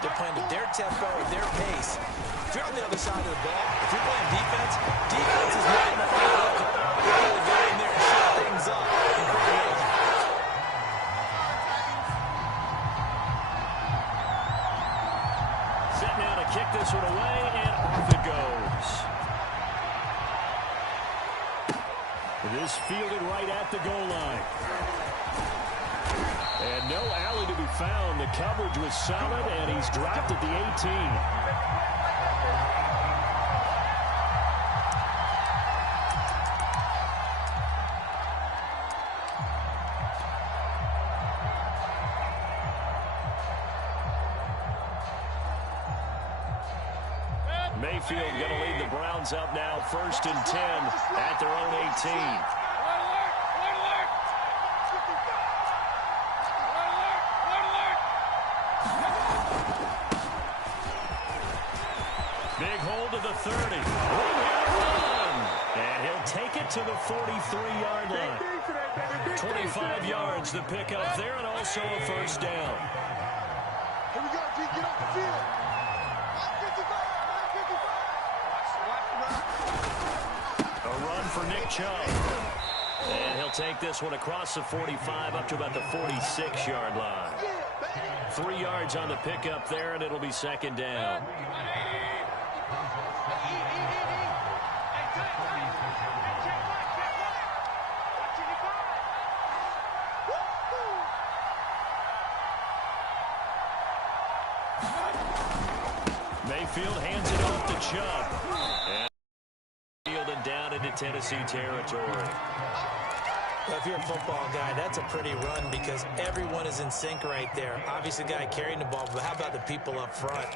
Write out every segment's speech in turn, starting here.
They're playing at their tempo, at their pace. If you're on the other side of the ball, if you're playing defense, defense is not enough to look. You really go in there and shut things up and create magic. Set now to kick this one away, and off it goes. This fielded right at the goal line. And no alley to be found. The coverage was solid, and he's dropped at the 18. Mayfield going to lead the Browns up now, 1st and 10 at their own 18. Big hold to the 30. And he'll take it to the 43-yard line. 25 yards the pickup there, and also a first down. Here we go, G. Get off the field. A run for Nick Chubb. And he'll take this one across the 45 up to about the 46-yard line. 3 yards on the pickup there, and it'll be 2nd down. Mayfield hands it off to Chubb. And fielded down into Tennessee territory. Well, if you're a football guy, that's a pretty run because everyone is in sync right there. Obviously, the guy carrying the ball, but how about the people up front?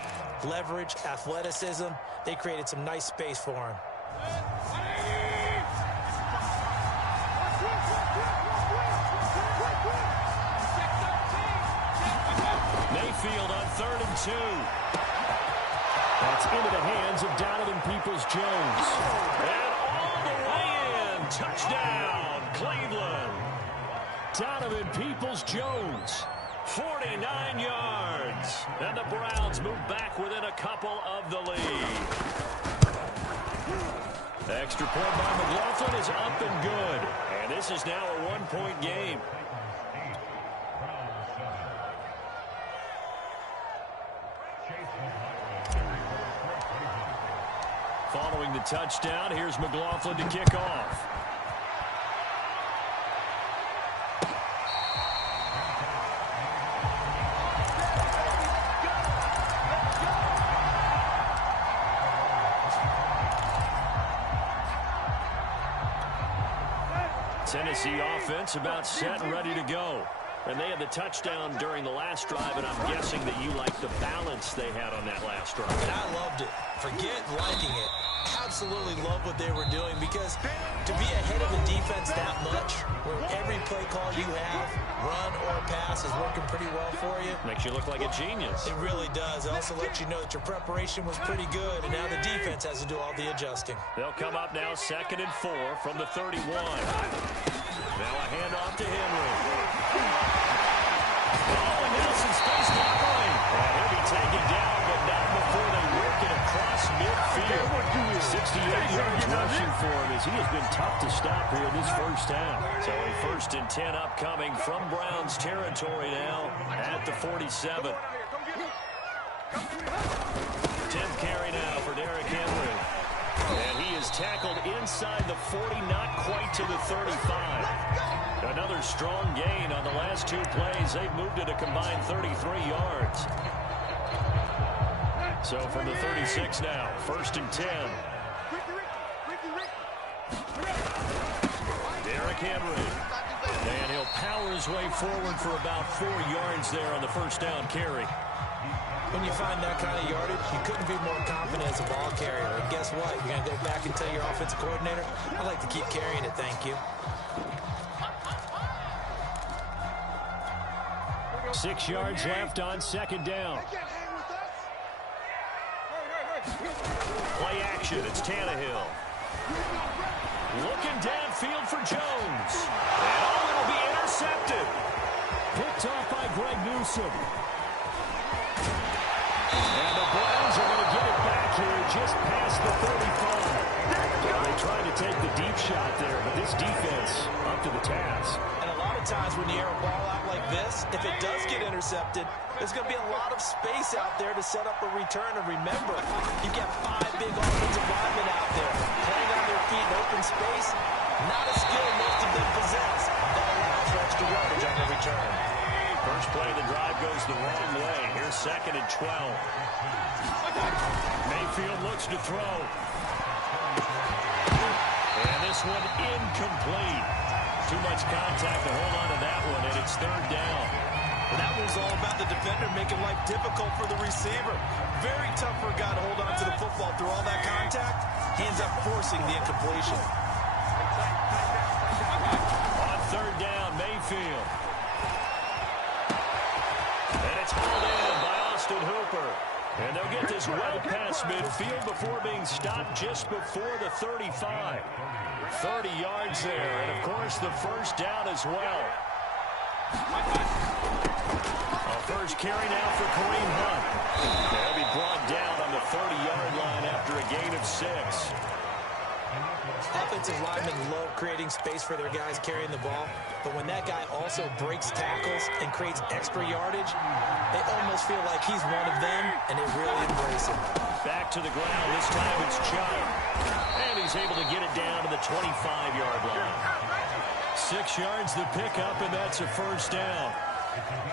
Leverage, athleticism, they created some nice space for him. Mayfield on 3rd and 2. That's into the hands of Donovan Peoples-Jones. And all the way in. Touchdown, Cleveland. Donovan Peoples-Jones, 49 yards. And the Browns move back within a couple of the lead. Extra point by McLaughlin is up and good. And this is now a 1-point game. Following the touchdown, here's McLaughlin to kick off. Tennessee offense about set and ready to go. And they had the touchdown during the last drive, and I'm guessing that you like the balance they had on that last drive. And I loved it. Forget liking it. Absolutely love what they were doing because to be ahead of the defense that much, where every play call you have, run or pass, is working pretty well for you. Makes you look like a genius. It really does. It also lets you know that your preparation was pretty good, and now the defense has to do all the adjusting. They'll come up now 2nd and 4 from the 31. Now a handoff to Henry. Oh, and Nelson space covering. And he'll be taken down, but not before they work it across midfield. 68 yards rushing for him as he has been tough to stop here in this first half. So a 1st and 10 upcoming from Browns territory now at the 47. 10th carry now for Derrick Henry. And he is tackled inside the 40, not quite to the 35. Another strong gain on the last 2 plays. They've moved it a combined 33 yards. So from the 36 now, 1st and 10. Derrick Henry. And he'll power his way forward for about 4 yards there on the 1st down carry. When you find that kind of yardage, you couldn't be more confident as a ball carrier. And guess what? You're going to go back and tell your offensive coordinator, I'd like to keep carrying it, thank you. 6 yards left on 2nd down. Play action, it's Tannehill. Looking downfield for Jones. And it'll be intercepted. Picked off by Greg Newsome. to the task. And a lot of times when you air a ball out like this, if it does get intercepted, there's going to be a lot of space out there to set up a return. And remember, you've got 5 big offensive linemen out there playing on their feet in open space. Not a skill most of them possess. That allows for extra yardage on the return. First play of the drive goes the wrong way. Here's 2nd and 12. Mayfield looks to throw. And this one incomplete. Too much contact to hold on to that one, and it's 3rd down. Well, that was all about the defender making life difficult for the receiver. Very tough for a guy to hold on to the football through all that contact. He ends up forcing the incompletion. On 3rd down, Mayfield. And it's hauled in by Austin Hooper. And they'll get this well past midfield before being stopped just before the 35. 30 yards there, and of course the first down as well. A first carry now for Kareem Hunt. They'll be brought down on the 30-yard line after a gain of 6. Offensive linemen love creating space for their guys carrying the ball, but when that guy also breaks tackles and creates extra yardage, they almost feel like he's one of them, and they really embrace him. Back to the ground. This time it's Chubb. And he's able to get it down to the 25-yard line. 6 yards the pickup, and that's a first down.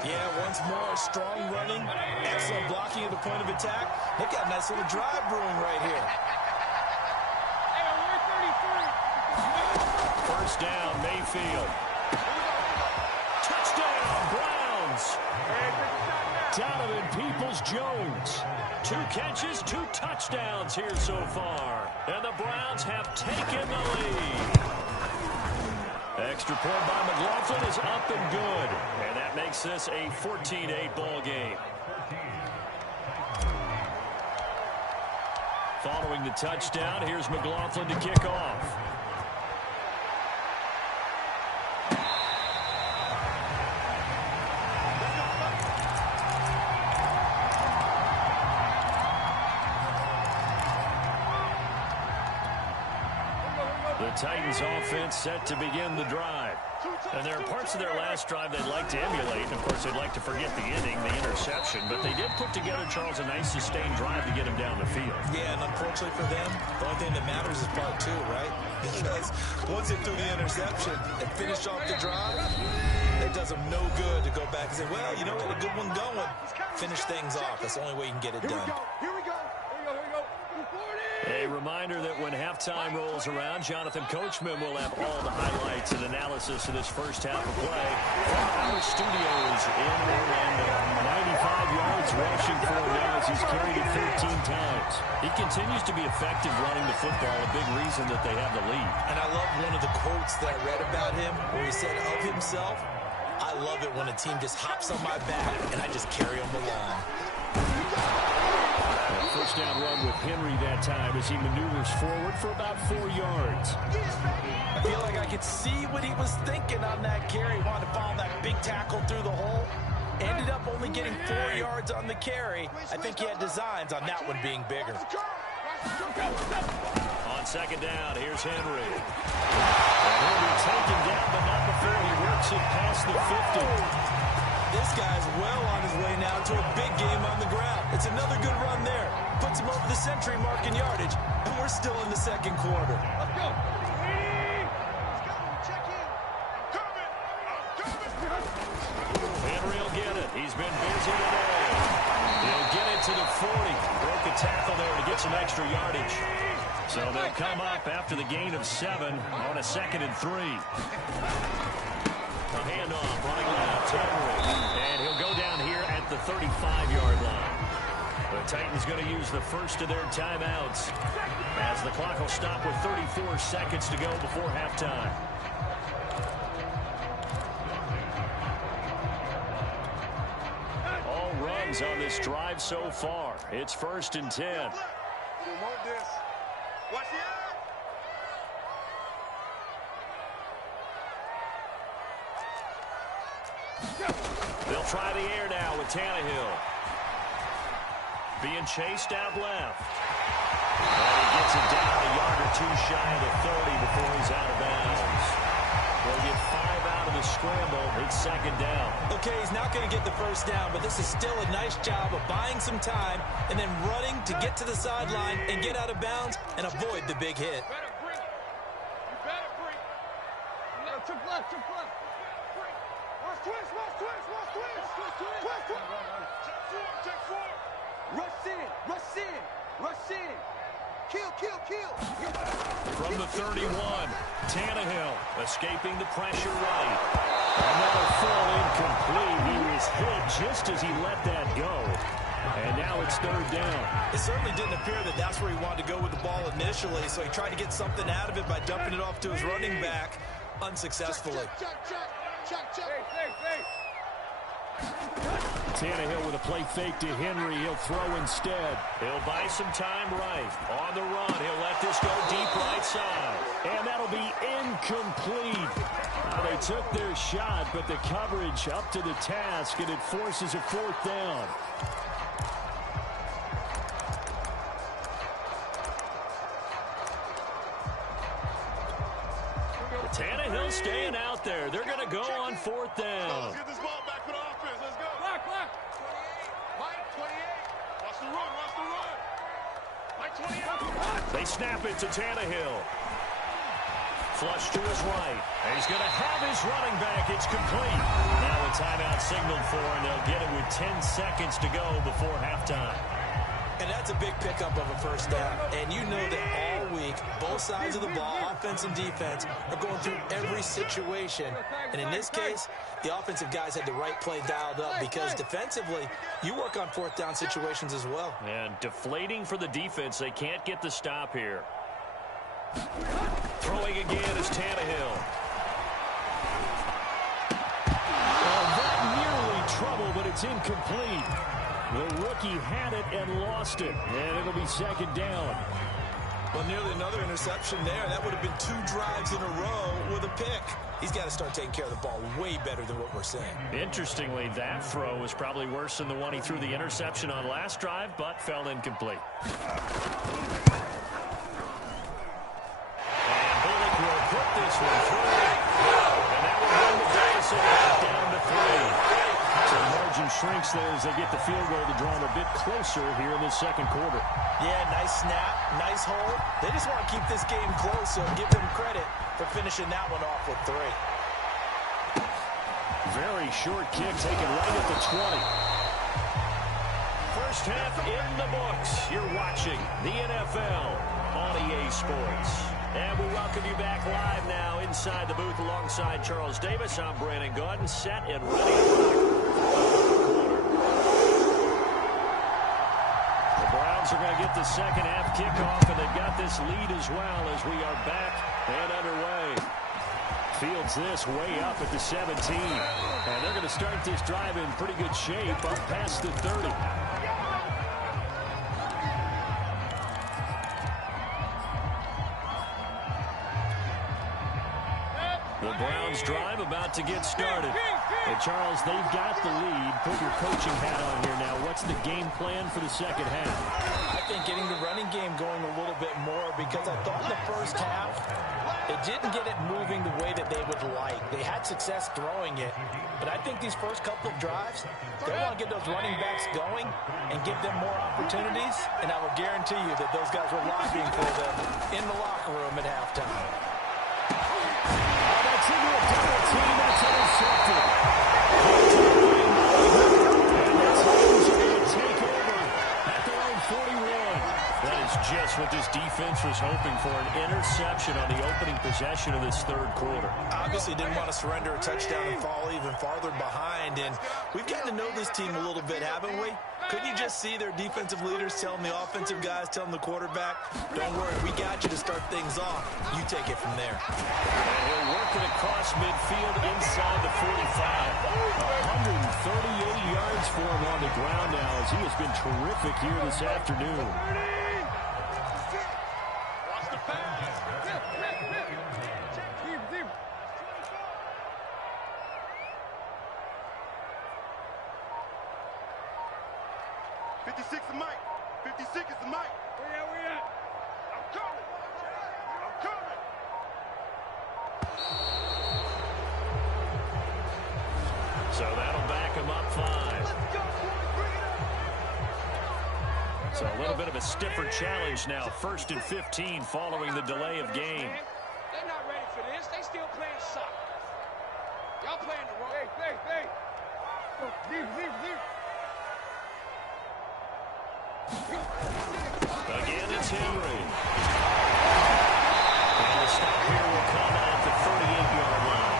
Yeah, once more, strong running, excellent blocking at the point of attack. Look at a nice little drive brewing right here. First down, Mayfield. Touchdown, Browns. Donovan Peoples-Jones. 2 catches, 2 touchdowns here so far. And the Browns have taken the lead. Extra point by McLaughlin is up and good. And that makes this a 14-8 ball game. Following the touchdown, here's McLaughlin to kick off. The Titans offense set to begin the drive. And there are parts of their last drive they'd like to emulate. And, of course, they'd like to forget the inning, the interception. But they did put together, Charles, a nice sustained drive to get him down the field. Yeah, and unfortunately for them, the only thing that matters is part 2, right? Because once they threw the interception and finished off the drive, it does them no good to go back and say, well, you know what, a good one going. Finish things off. That's the only way you can get it done. Here we go. A reminder that when halftime rolls around, Jonathan Coachman will have all the highlights and analysis of this first half of play from our studios in Orlando. 95 yards rushing for him now as he's carried it 13 times. He continues to be effective running the football, a big reason that they have the lead. And I love one of the quotes that I read about him where he said of himself, I love it when a team just hops on my back and I just carry them along. First down run with Henry that time as he maneuvers forward for about 4 yards. I feel like I could see what he was thinking on that carry. He wanted to follow that big tackle through the hole. Ended up only getting 4 yards on the carry. I think he had designs on that one being bigger. On second down, here's Henry. And he'll be taken down, but not before he works it past the 50. This guy's well on his way now to a big game on the ground. It's another good run there. Puts him over the century mark in yardage, and we're still in the second quarter. Let's go. Check in. Henry will get it. He's been busy today. He'll get it to the 40. Broke a tackle there to get some extra yardage. So they'll come up after the gain of 7 on a 2nd and 3. A handoff, running left, Henry. And he'll go down here at the 35-yard line. The Titans going to use the first of their timeouts as the clock will stop with 34 seconds to go before halftime. All runs on this drive so far. It's 1st and 10. You want this. Watch the eye. They'll try the air now with Tannehill. Being chased out left. And he gets it down a yard or 2 shy of the 30 before he's out of bounds. They'll get 5 out of the scramble. It's second down. Okay, he's not going to get the first down, but this is still a nice job of buying some time and then running to get to the sideline and get out of bounds and avoid the big hit. Rush in. Kill. From the 31, Tannehill escaping the pressure right. Another throw incomplete. He was hit just as he let that go. And now it's third down. It certainly didn't appear that that's where he wanted to go with the ball initially, so he tried to get something out of it by dumping it off to his running back unsuccessfully. Tannehill with a play fake to Henry. He'll throw instead. He'll buy some time right. On the run, he'll let this go deep right side. And that'll be incomplete. They took their shot, but the coverage up to the task, and it forces a fourth down. Tannehill staying out there. They're going to go on fourth down. Let's get this ball back for the offense. Let's go. Block. 28. Watch the run. Mike 28. They snap it to Tannehill. Flush to his right. And he's going to have his running back. It's complete. Now a timeout signaled for, and they'll get it with 10 seconds to go before halftime. And that's a big pickup of a first down. And you know that all week, both sides of the ball, offense and defense, are going through every situation. And in this case, the offensive guys had the right play dialed up because defensively, you work on fourth down situations as well. And deflating for the defense. They can't get the stop here. Throwing again is Tannehill. That nearly trouble, but it's incomplete. The rookie had it and lost it, and it'll be second down. Well, nearly another interception there. That would have been 2 drives in a row with a pick. He's got to start taking care of the ball way better than what we're seeing. Interestingly, that throw was probably worse than the one he threw the interception on last drive, but fell incomplete. And Bullock will put this one through. And that will run the deficit down to 3. So the margin shrinks there as they get the field goal to draw them a bit closer here in the second quarter. Yeah, nice snap, nice hold. They just want to keep this game close, so give them credit for finishing that one off with 3. Very short kick taken right at the 20. First half in the books. You're watching the NFL on EA Sports. And we welcome you back live now inside the booth alongside Charles Davis. I'm Brandon Gaudin, set and ready to rock. The Browns are going to get the second half kickoff, and they've got this lead as well as we are back and underway. Fields this way up at the 17. And they're going to start this drive in pretty good shape up past the 30. The Browns drive about to get started. And Charles, they've got the lead. Put your coaching hat on here now. What's the game plan for the second half? I think getting the running game going a little bit more because I thought in the first half they didn't get it moving the way that they would like. They had success throwing it, but I think these first couple of drives, they want to get those running backs going and give them more opportunities, and I will guarantee you that those guys were lobbying for them in the locker room at halftime. That's into a double team, and it's intercepted. And the Titans are going to take over at their own 41. That is just what this defense was hoping for, an interception on the opening possession of this third quarter. Obviously didn't want to surrender a touchdown and fall even farther behind, and we've gotten to know this team a little bit, haven't we? Couldn't you just see their defensive leaders telling the offensive guys, telling the quarterback, don't worry, we got you to start things off. You take it from there. And he'll work it across midfield inside the 45. 138 yards for him on the ground now as he has been terrific here this afternoon. Watch the pass. 56 is Mike. 56 is the Mike. Where at? I'm coming. So that'll back him up 5. So a little bit of a stiffer challenge now. 1st and 15 following the delay of game. They're not ready for this. They still playing soccer. Y'all playing the wrong. Hey. Again, it's Henry. And the stop here will come out at the 38-yard line.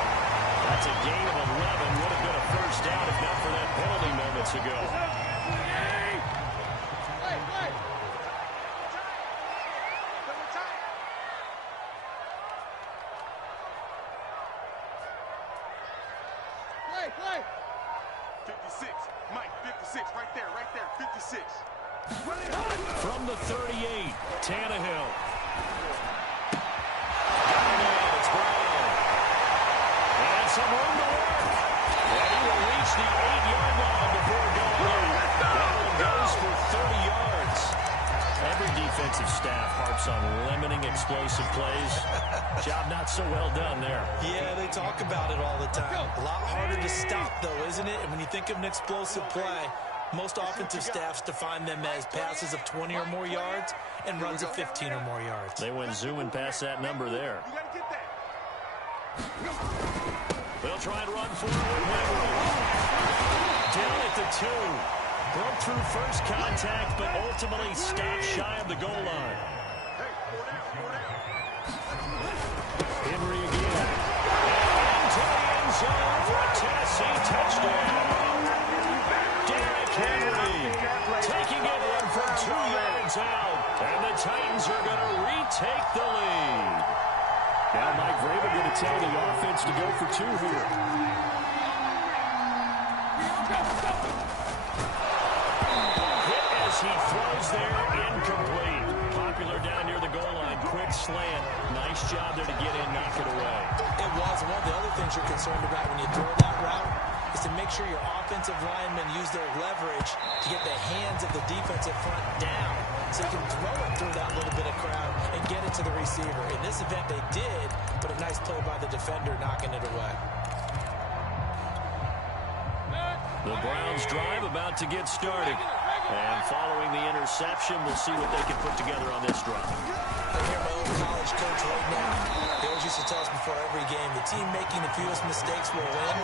That's a gain of 11. Would have been a first down if not for that penalty moments ago. Play. 56. Mike, 56. Right there. 56. From the 38, Tannehill. It's Brown. And some room to work. And he will reach the 8-yard line before going in. That one goes for 30 yards. Every defensive staff harps on limiting explosive plays. Job not so well done there. Yeah, they talk about it all the time. A lot harder to stop, though, isn't it? And when you think of an explosive play, most offensive staffs define them as passes of 20 or more yards and runs of 15 or more yards. They went zooming past that number there. They'll try and run forward. Down at the 2. Broke through first contact, but ultimately stopped shy of the goal line. Henry again. Into the end zone for a Tennessee touchdown. Henry taking it in from 2 yards out, and the Titans are going to retake the lead. Now Mike Vrabel going to tell the offense to go for 2 here. Hit as he throws there, incomplete. Popular down near the goal line, quick slant. Nice job there to get in, knock it away. It was one of the other things you're concerned about when you throw that route is to make sure your offensive linemen use their leverage to get the hands of the defensive front down so you can throw it through that little bit of crowd and get it to the receiver. In this event, they did, but a nice play by the defender knocking it away. The Browns drive about to get started. And following the interception, we'll see what they can put together on this drive. I hear my old college coach right now. They always used to tell us before every game, the team making the fewest mistakes will win.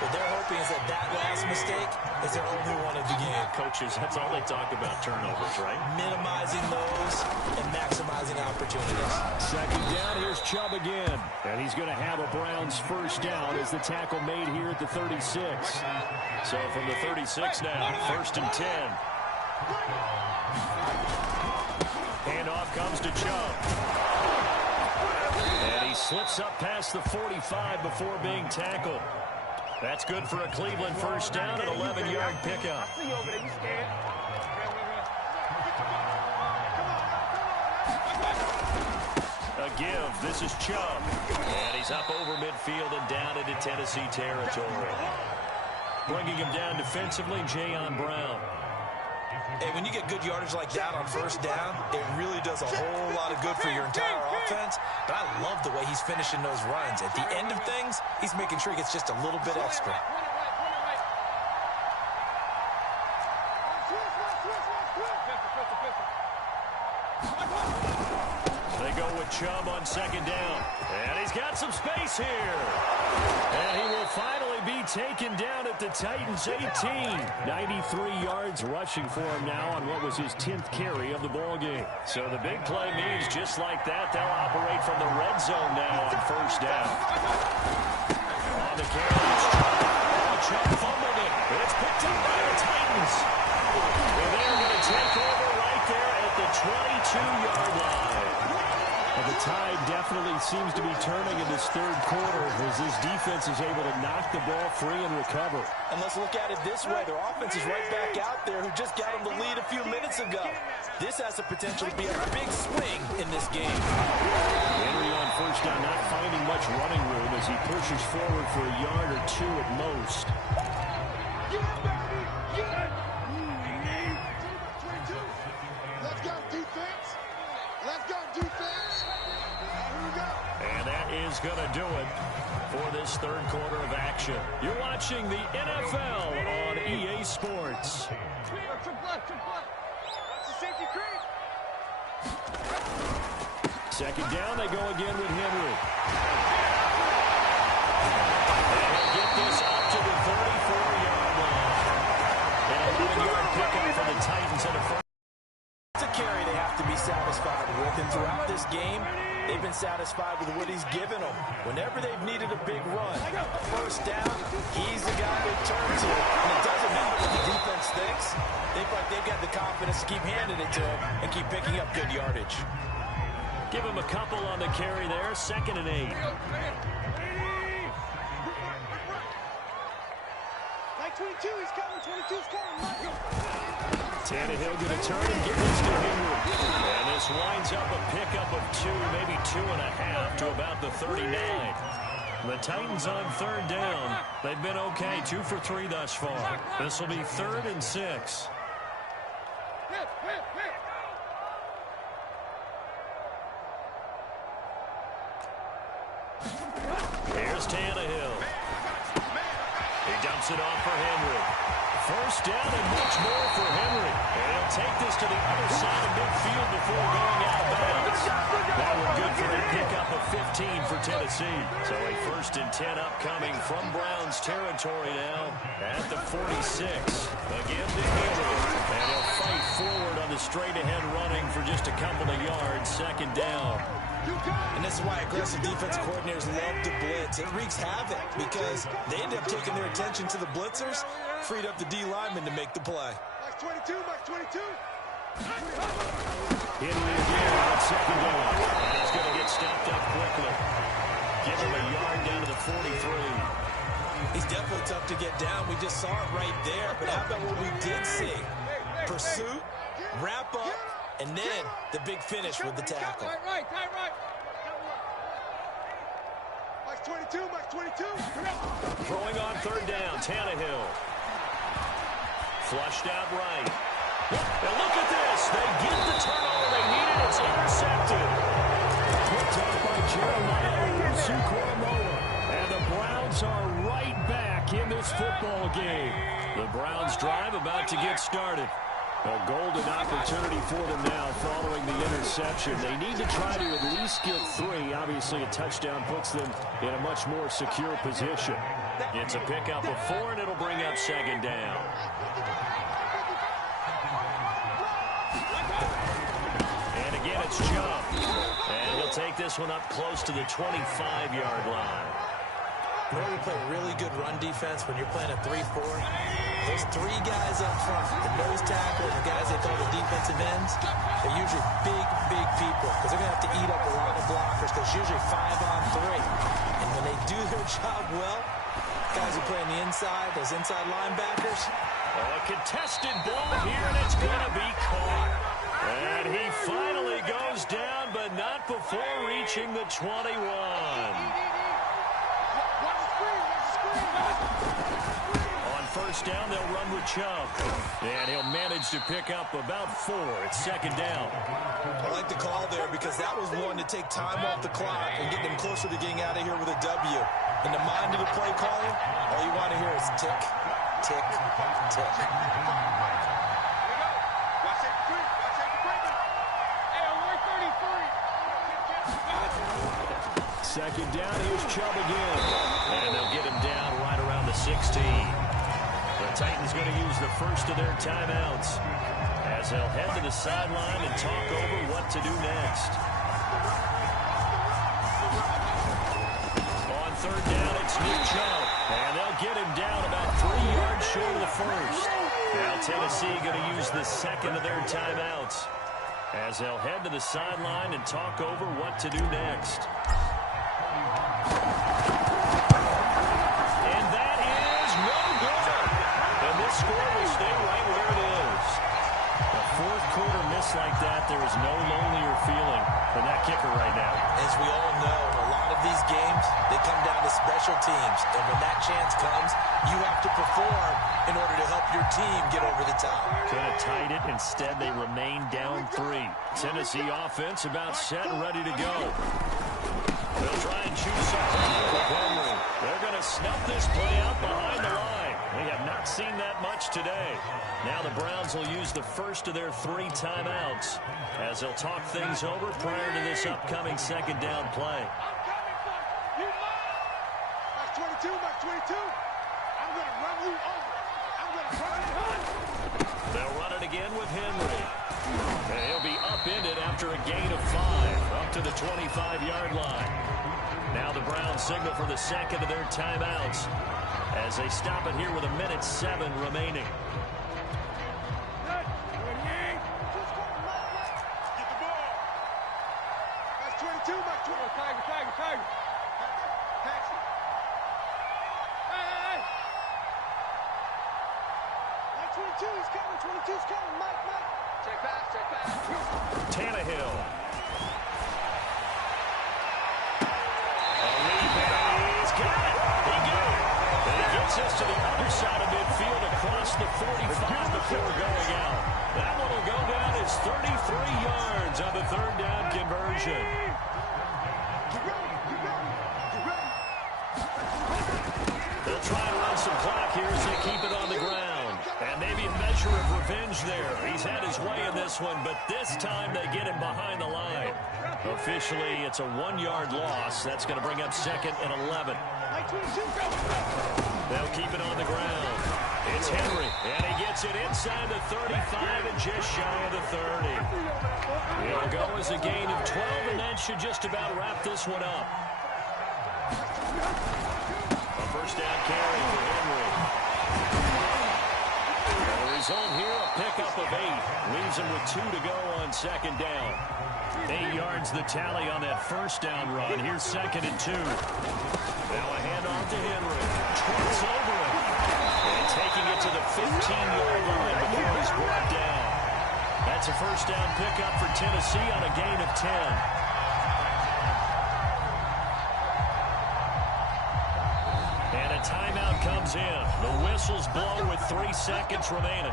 What they're hoping is that last mistake is their only one of the game. Coaches, that's all they talk about, turnovers, right? Minimizing those and maximizing opportunities. Second down, here's Chubb again. And he's going to have a Browns first down as the tackle made here at the 36. So from the 36 now, 1st and 10. Handoff comes to Chubb. And he slips up past the 45 before being tackled. That's good for a Cleveland first down, an 11-yard pickup. A give. This is Chubb. And he's up over midfield and down into Tennessee territory. Bringing him down defensively, Jayon Brown. Hey, when you get good yardage like that on first down, it really does a whole lot of good for your entire offense. But I love the way he's finishing those runs. At the end of things, he's making sure he gets just a little bit extra. They go with Chubb on second down. And he's got some space here. And he will finally be taken down at the Titans' 18. 93 yards rushing for him now on what was his 10th carry of the ball game. So the big play means just like that, they'll operate from the red zone now on first down. On the carry, it's Chubb. Oh, Chubb fumbled it. It's picked up by the Titans. And they're going to take over right there at the 22-yard line. And the tide definitely seems to be turning in this third quarter as this defense is able to knock the ball free and recover. And let's look at it this way. Their offense is right back out there who just got them the lead a few minutes ago. This has the potential to be a big swing in this game. Henry on first down, not finding much running room as he pushes forward for a yard or two at most. Let's go, defense. Let's go, defense. And that is going to do it for this third quarter of action. You're watching the NFL on EA Sports. Second down, they go again with Henry. And he'll get this up to the 34-yard line. And a 11-yard pickup for the Titans in a first. It's a carry they have to be satisfied with, and throughout this game, they've been satisfied with what he's given them. Whenever they've needed a big run, a first down, he's the guy they turn to. And it doesn't matter what the defense thinks. They feel like they've got the confidence to keep handing it to him and keep picking up good yardage. Give him a couple on the carry there, 2nd and 8. Tannehill going to turn and give this to Henry. And this winds up a pickup of 2, maybe 2.5 to about the 39. The Titans on 3rd down. They've been okay, 2 for 3 thus far. This will be 3rd and 6. Here's Tannehill. He dumps it off for Henry. First down and much more for Henry. And he'll take this to the other side of midfield before going out of bounds. That one good for a pickup of 15 for Tennessee. So a 1st and 10 upcoming from Browns territory now at the 46. Again to Henry. And he'll fight forward on the straight-ahead running for just a couple of yards. 2nd down. And this is why aggressive defense coordinators love to blitz. It wreaks havoc because they end up taking their attention to the blitzers, freed up the D lineman to make the play. Max 22, Max 22. Henry again on 2nd down. And he's going to get stopped up quickly. Give him a yard down to the 43. He's definitely tough to get down. We just saw it right there. But how about what we did see? Pursuit, wrap up, and then the big finish with the tackle. Right. Max 22, Max 22. Throwing on 3rd down, Tannehill. Flushed out right. And look at this. They get the turnover they needed. It's intercepted. Picked up by Jeremiah Owusu-Koramoah. And the Browns are right back in this football game. The Browns drive about to get started. A golden opportunity for them now following the interception. They need to try to at least get 3. Obviously, a touchdown puts them in a much more secure position. It's a pickup of 4, and it'll bring up 2nd down. And again, it's Chubb. And he'll take this one up close to the 25-yard line. Whenever you play really good run defense, when you're playing a 3-4, those 3 guys up front, the nose tackle and the guys they call the defensive ends, they're usually big people because they're going to have to eat up a lot of blockers because it's usually 5-on-3. And when they do their job well, guys who play on the inside, those inside linebackers. Oh, a contested ball here, and it's going to be caught. And he finally goes down, but not before reaching the 21. On 1st down, they'll run with Chubb. And he'll manage to pick up about 4. It's 2nd down. I like the call there because that was one to take time off the clock and get them closer to getting out of here with a W. In the mind of the play calling, all you want to hear is tick, tick, tick. Second down, here's Chubb again. And they'll get him down right around the 16. The Titans going to use the first of their timeouts as they'll head to the sideline and talk over what to do next. On 3rd down, it's Nick Chubb. And they'll get him down about 3 yards short of the first. Now Tennessee going to use the second of their timeouts as they'll head to the sideline and talk over what to do next. And that is no good. And this score will stay right where it is. A 4th quarter miss like that, there is no lonelier feeling than that kicker right now. As we all know, a lot of these games, they come down to special teams. And when that chance comes, you have to perform in order to help your team get over the top. Could have tied it. Instead, they remain down 3. Tennessee offense about set and ready to go. They'll try and choose some clock with Henry. They're going to snuff this play out behind the line. We have not seen that much today. Now the Browns will use the first of their 3 timeouts as they'll talk things over prior to this upcoming second down play. That's 22, that's 22. I'm going to run you over. I'm going to run you over. They'll run it again with Henry. And he'll be upended after a gain of 5, up to the 25-yard line. Now the Browns signal for the second of their timeouts as they stop it here with 1:07 remaining. Get the ball. That's 22, that's 22. Tiger. Pass it. Hey. That's 22, he's coming. 22's coming. Mike. Check pass. Tannehill. He's got it. He got it. And he gets us to the other side of midfield across the 45 before going out. That one will go down as 33 yards on the third down conversion. They'll try and run some clock here as they keep it on the ground. And maybe a measure of revenge there. He's had his way in this one, but this time they get him behind the line. Officially, it's a 1-yard loss. That's going to bring up second and 11. They'll keep it on the ground. It's Henry, and he gets it inside the 35 and just shy of the 30. It'll go as a gain of 12, and that should just about wrap this one up. A first down carry for Henry. The result here, a pickup of 8. Leaves him with 2 to go on second down. 8 yards the tally on that first down run. Here's second and 2. Now a handoff to Henry. Twice over him. And taking it to the 15-yard line before he's brought down. That's a first down pickup for Tennessee on a gain of 10. And a timeout comes in. The whistles blow with 3 seconds remaining.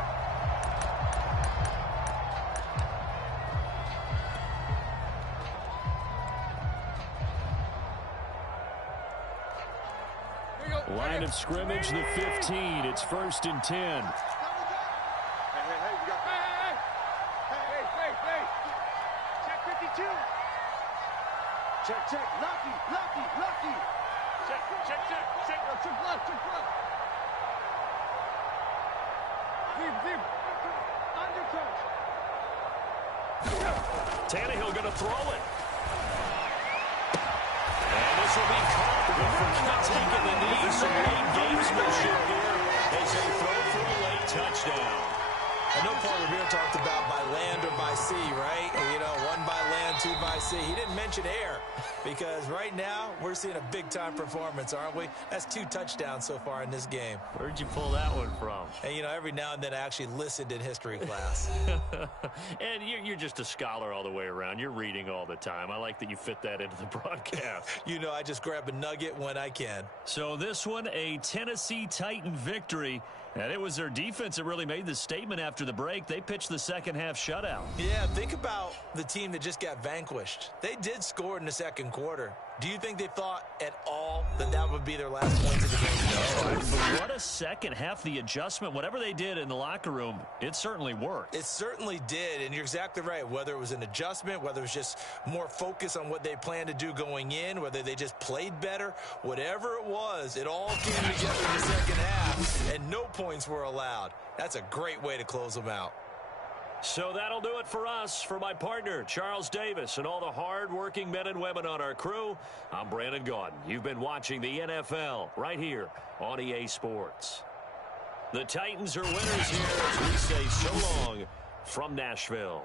Line of scrimmage, the 15. It's first and 10. Hey, we got... Hey. Check 52. Check. Lucky. Check left. Deep. Undercut. Tannehill going to throw it. And this will be caught for not taking the knee. Some late gamesmanship here as they throw for a late touchdown. I know Paul Revere talked about by land or by sea, right? You know, 1 by land, 2 by sea. He didn't mention air because right now we're seeing a big-time performance, aren't we? That's 2 touchdowns so far in this game. Where'd you pull that one from? And, you know, every now and then I actually listened in history class. And you're just a scholar all the way around. You're reading all the time. I like that you fit that into the broadcast. You know, I just grab a nugget when I can. So this one, a Tennessee Titan victory. And it was their defense that really made the statement after the break. They pitched the second-half shutout. Yeah, think about the team that just got vanquished. They did score in the second quarter. Do you think they thought at all that that would be their last points of the game? But what a second half, the adjustment, whatever they did in the locker room, it certainly worked. It certainly did, and you're exactly right. Whether it was an adjustment, whether it was just more focus on what they planned to do going in, whether they just played better, whatever it was, it all came together in the second half, and no points were allowed. That's a great way to close them out. So that'll do it for us. For my partner, Charles Davis, and all the hard-working men and women on our crew, I'm Brandon Gaudin. You've been watching the NFL right here on EA Sports. The Titans are winners here as we say so long from Nashville.